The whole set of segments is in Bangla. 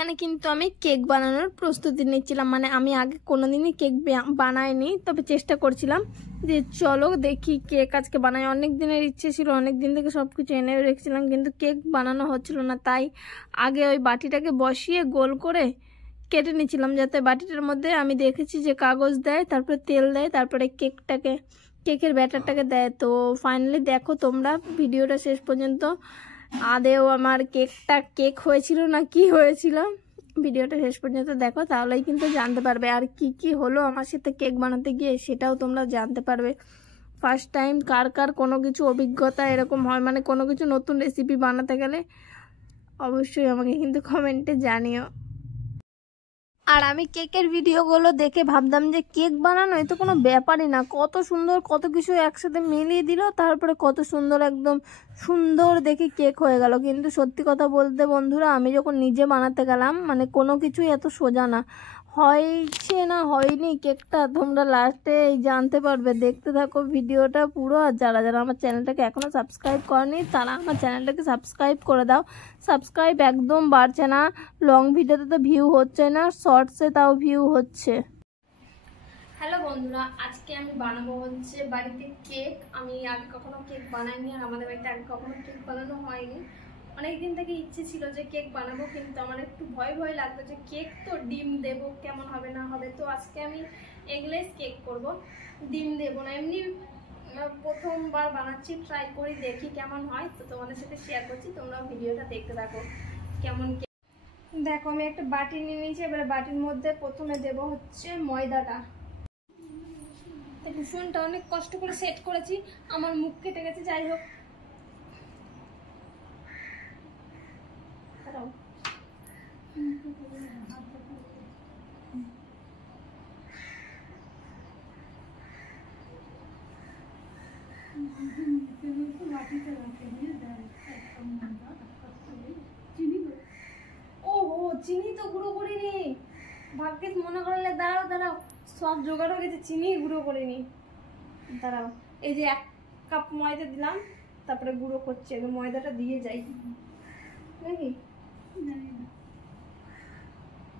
এখানে কিন্তু আমি কেক বানানোর প্রস্তুতি নিচ্ছিলাম, মানে আমি আগে কোনোদিনই কেক বানাইনি, তবে চেষ্টা করছিলাম যে চলো দেখি কেক আজকে বানাই। অনেক দিনের ইচ্ছে ছিল, অনেক দিন থেকে সব কিছু এনে রেখেছিলাম, কিন্তু কেক বানানো হচ্ছিল না। তাই আগে ওই বাটিটাকে বসিয়ে গোল করে কেটে নিচ্ছিলাম, যাতে বাটিটার মধ্যে আমি দেখেছি যে কাগজ দেয়, তারপরে তেল দেয়, তারপরে কেকের ব্যাটারটাকে দেয়। তো ফাইনালি দেখো তোমরা ভিডিওটা শেষ পর্যন্ত, আদেও আমার কেক হয়েছিল না কি হয়েছিল, ভিডিওটা শেষ পর্যন্ত দেখো, তাহলেই কিন্তু জানতে পারবে। আর কি কি হলো আমার সাথে কেক বানাতে গিয়ে সেটাও তোমরা জানতে পারবে। ফার্স্ট টাইম কার কার কোনো কিছু অভিজ্ঞতা এরকম হয়, মানে কোনো কিছু নতুন রেসিপি বানাতে গেলে অবশ্যই আমাকে কিন্তু কমেন্টে জানিও। আর আমি কেকের ভিডিওগুলো দেখে ভাবতাম যে কেক বানানো এ তো কোনো ব্যাপারই না, কত সুন্দর কত কিছু একসাথে মিলিয়ে দিল, তারপরে কত সুন্দর একদম সুন্দর দেখে কেক হয়ে গেল। কিন্তু সত্যি কথা বলতে বন্ধুরা, আমি যখন নিজে বানাতে গেলাম, মানে কোনো কিছুই এত সোজা না, হয়েছে না হয়নি কেকটা তোমরা লাস্টে জানতে পারবে। দেখতে থাকো ভিডিওটা পুরো। আর যারা যারা আমার চ্যানেলটাকে এখনও সাবস্ক্রাইব করেনি তারা আমার চ্যানেলটাকে সাবস্ক্রাইব করে দাও। সাবস্ক্রাইব একদম বাড়ছে না, লং ভিডিওতে তো ভিউ হচ্ছে না, শর্টসে তাও ভিউ হচ্ছে। হ্যালো বন্ধুরা, আজকে আমি বানাবো হচ্ছে বাড়িতে কেক। আমি আগে কখনো কেক বানাইনি, আর আমাদের বাড়িতে আগে কখনো কেক বানানো হয়নি। অনেকদিন থেকে ইচ্ছে ছিল যে কেক বানাবো, কিন্তু আমার একটু ভয় ভয় লাগতো যে কেক তো ডিম দেবো, কেমন হবে না হবে। তো আজকে আমি এগলেস কেক করব, ডিম দেবো না, এমনি প্রথমবার বানাচ্ছি, ট্রাই করি দেখি কেমন হয়। তো তোমাদের সাথে শেয়ার করছি, তোমরা ভিডিওটা দেখতে থাকো কেমন। দেখো আমি একটা বাটি নিয়ে নিয়েছি, এবারে বাটির মধ্যে প্রথমে দেব হচ্ছে ময়দাটা। দেখো ফোনটা অনেক কষ্ট করে সেট করেছি, আমার মুখ কেটে গেছে, যাই হোক। ওহো, চিনি তো গুঁড়ো করিনি, ভাগ্যিস মনে করলে। দাঁড়াও দাঁড়াও, সব জোগাড় হয়ে গেছে, চিনি গুঁড়ো করিনি। দাঁড়াও, এই যে 1 কাপ ময়দা দিলাম, তারপরে গুঁড়ো করছি, এবার ময়দাটা দিয়ে যাই নাকি।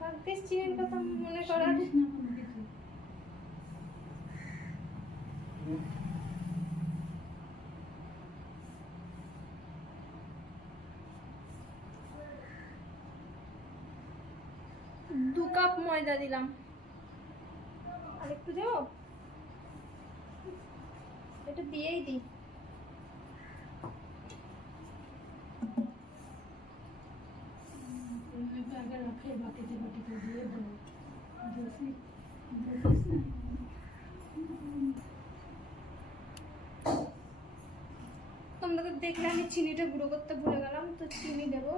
ভাগ্যিস চিনির কথা মনে করার। দু কাপ ময়দা দিলাম, আর একটু দেব, এটা দিয়েই দিই। তোমরা তো দেখলে আমি চিনিটা গুঁড়ো করতে ভুলে গেলাম, তো চিনি দেবো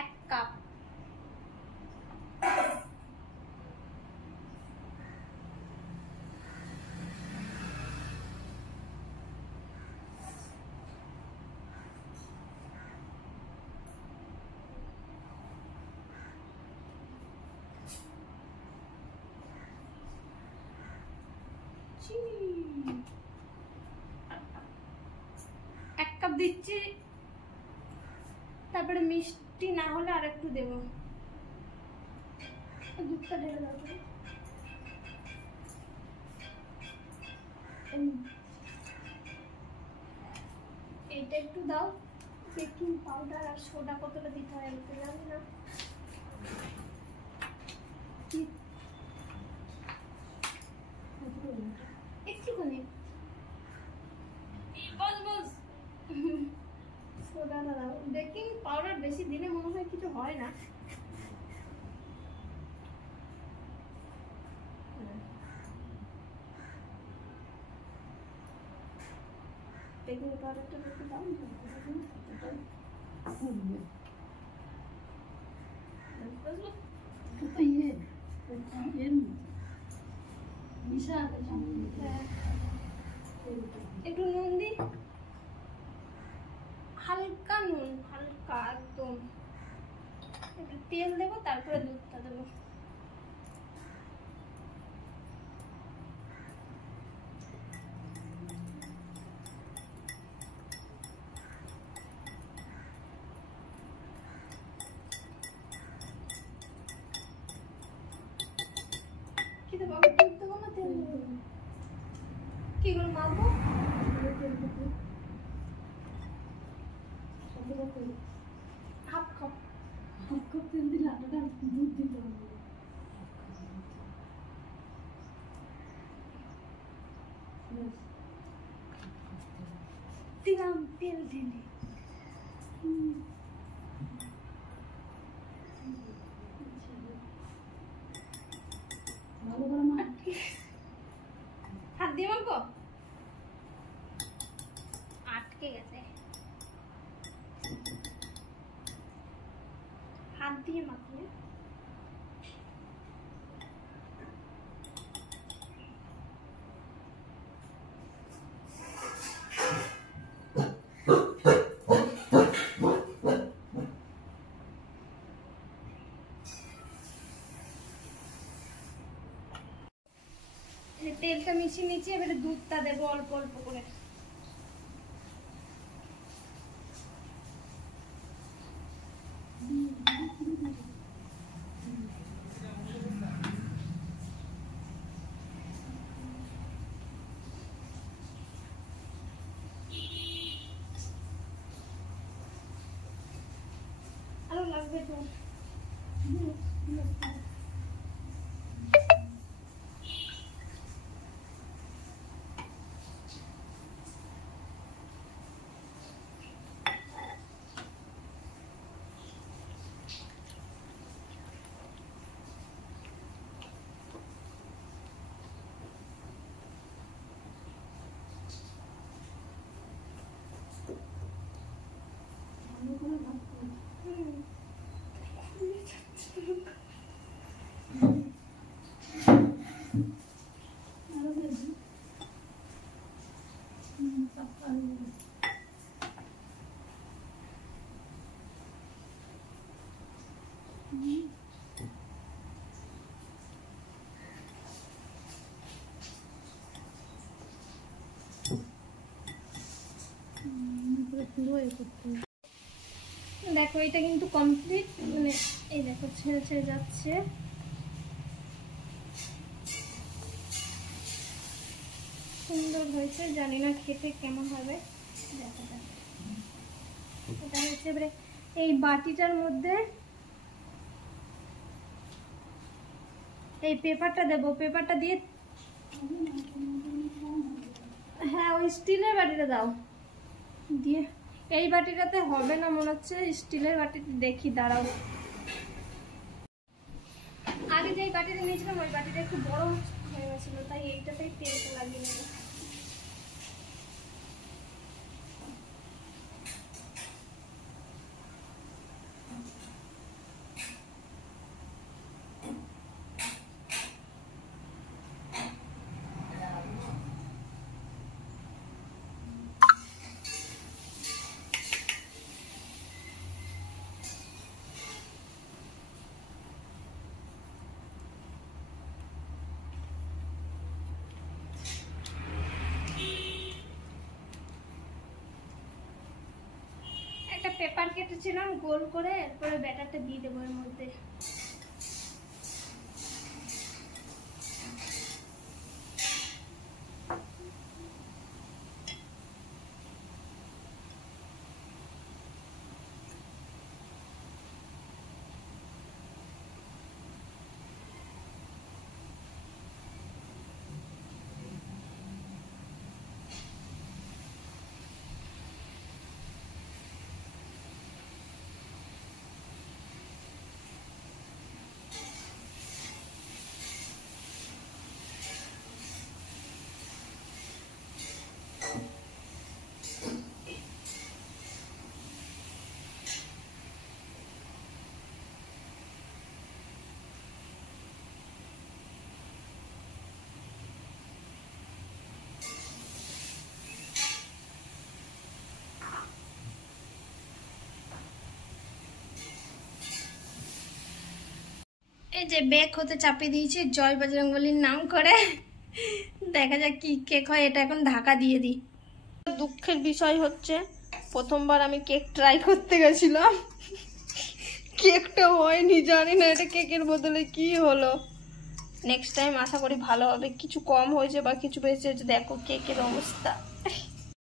1 কাপ। চিনি 1 কাপ দিচ্ছি, তারপরে মিষ্টি না হলে আর একটু দেবো। দুধটা ঢেলে দাও, এইটা একটু দাও। বেকিং পাউডার আর সোডা কতটা দিতে হয় আমি তো জানি না। একটুখানি সোডা দাও। বেকিং পাউডার বেশি দিলে মনে হয় কিছু হয় না। বেকিং পাউডারটা একটু দাও, একটু নুন দিই, হালকা নুন, হালকা একদম। একটু তেল দেবো, তারপরে দুধটা দেবো। এগুলো মাখবো হাফ কাপ তেল দিলে আটাটা দুধ দিতে হবে। দিলাম তেল ঢেলে ভালো করে হাত দিয়ে মাখবো, আটকে গেছে, হাত দিয়ে মাখলে তেলটা মিশিয়ে নিচ্ছি, এবারে দুধটা দেবো অল্প অল্প করে। আরো লাগবে তো, দেখো এটা কিন্তু কমপ্লিট, মানে এই দেখো ছেড়ে ছেড়ে যাচ্ছে। সুন্দর হয়েছে, জানি না খেতে কেমন হবে। দেখো এটা হচ্ছে এবারে এই বাটিটার মধ্যে এই পেপারটা দেবো, পেপারটা দিয়ে, হ্যাঁ ওই স্টিলের বাটিটা দাও দিয়ে, এই বাটিটাতে হবে না মনে হচ্ছে, স্টিলের বাটিতে দেখি, দাঁড়াও। আগে যে বাটিটা নিয়েছিলাম ওই বাটিটা একটু বড় হয়ে গেছিল, তাই এইটাতেই তেলটা লাগিয়ে নেব। পেপার কেটেছিলাম গোল করে, এরপরে ব্যাটারটা দিয়ে দেবো এর মধ্যে। এই যে বেক হতে চাপিয়ে দিয়েছি জয় বজরংবলীর নাম করে, দেখা যাক কি কেক হয়। এটা এখন ঢাকা দিয়ে দিই। দুঃখের বিষয় হচ্ছে প্রথমবার আমি কেক ট্রাই করতে গেছিলাম, কেকটা হয়নি, জানি না এটা কেকের বদলে কি হলো। নেক্সট টাইম আশা করি ভালো হবে, কিছু কম হয়েছে বা কিছু বেশি হয়েছে। দেখো কেকের অবস্থা।